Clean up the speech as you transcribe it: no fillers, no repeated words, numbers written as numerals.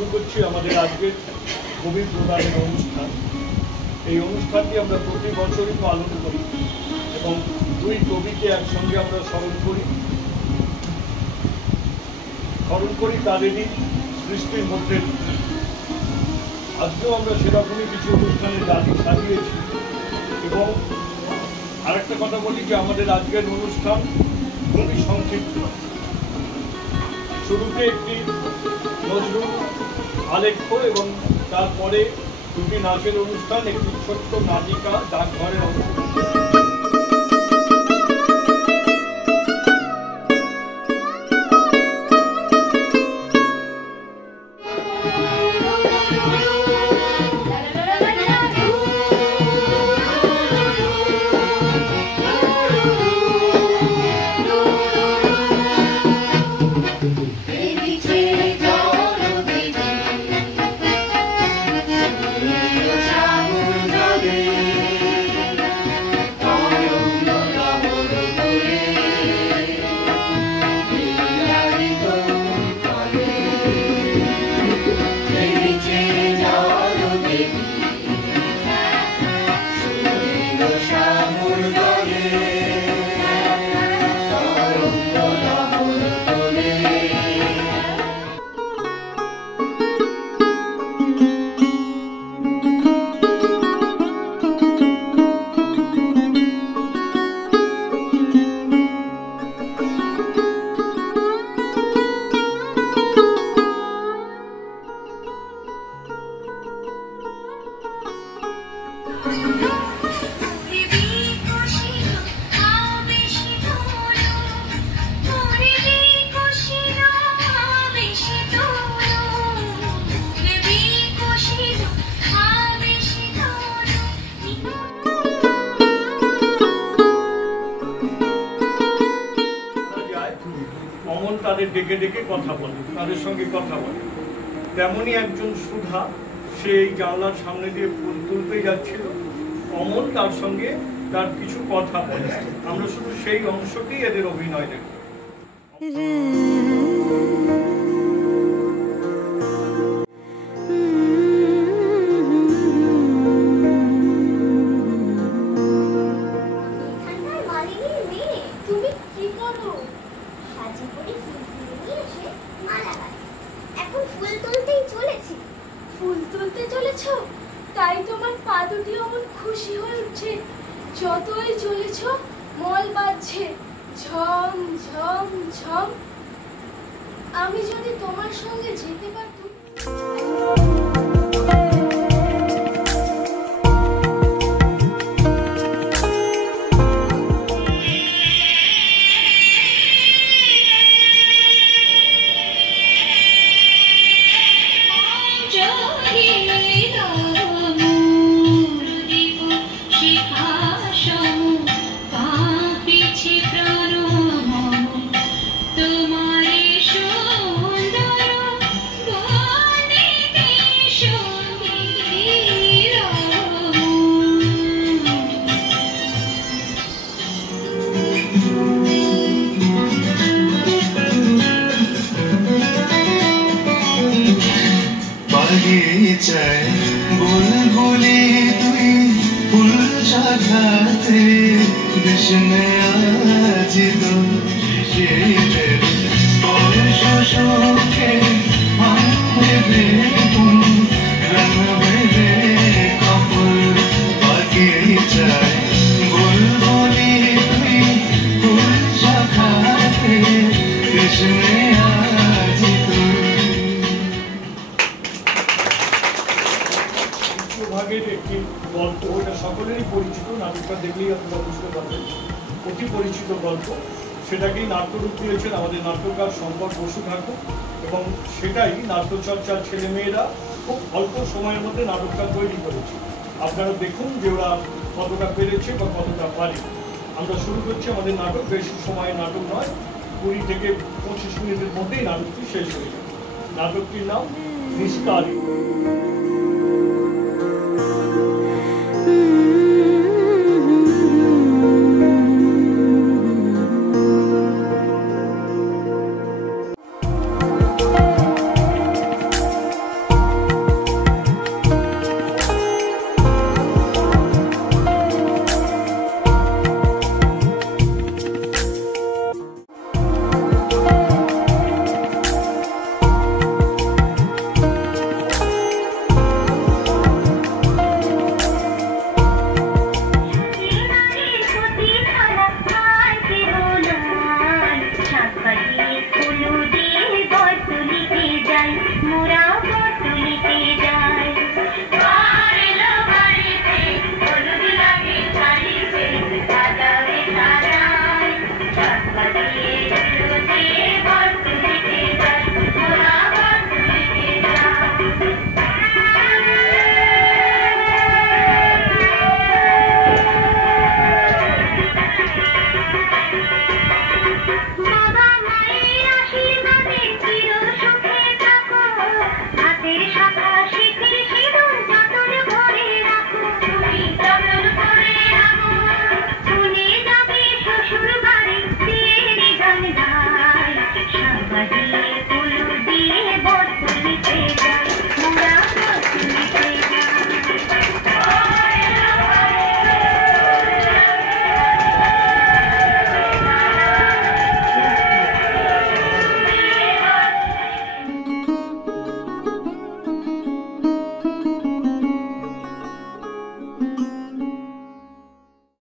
শুরু করছি আমাদের আজকের কবি প্রদানের অনুষ্ঠান। এই অনুষ্ঠানটি আমরা প্রতি বছরই পালন করি এবং দুই কবিকে একসঙ্গে আমরা স্মরণ করি তাদেরই সৃষ্টির মধ্যে। আজকেও আমরা সেরকমই কিছু অনুষ্ঠানে দাবি সাজিয়েছি। এবং আরেকটা কথা বলি যে আমাদের আজকের অনুষ্ঠান খুবই সংক্ষিপ্ত। শুরুতে একটি নজরুল আলেখ্য এবং তারপরে দুটি নাচের অনুষ্ঠান, একটি ছোট্ট নাটিকা ডাকঘরের অনুষ্ঠান। অমন তাদের ডেকে ডেকে কথা বলে, তাদের সঙ্গে কথা বলে। তেমনই একজন সুধা, সেই জানলার সামনে দিয়ে ফুল তুলতে যাচ্ছিল। অমন তার সঙ্গে তার কিছু কথা বলে। আমরা শুধু সেই অংশটি এদের অভিনয় দেখব। তাই তোমার পা দুটি অমন খুশি হয়ে উঠছে, যতই চলেছ মল বাজছে ঝম ঝম ঝম। আমি যদি তোমার সঙ্গে যেতে পারতাম। बुलबुली तुई फूल शाखाते कृष्ण आज दो शीर स्पर्श सुखे हमरे तुम रंग मेरे कपूर बाकी चाय बुलबुली तुई फूल शाखाते कृष्ण आज दो। ভাগের একটি গল্প, ওটা সকলেরই পরিচিত, নাটকটা দেখলেই আপনারা বুঝতে পারবেন, অতি পরিচিত গল্প। সেটাকেই নাট্যরূপ দিয়েছেন আমাদের নাট্যকার শঙ্কর বসু ঠাকুর এবং সেটাই নাট্যচর্চার ছেলেমেয়েরা খুব অল্প সময়ের মধ্যে নাটকটা তৈরি করেছে। আপনারা দেখুন যে ওরা কতটা পেরেছে বা কতটা পারে। আমরা শুরু করছি আমাদের নাটক, বেশি সময়ের নাটক নয়, 20 থেকে 25 মিনিটের মধ্যেই নাটকটি শেষ হয়ে যাবে। নাটকটির নাম নিস্তারিত।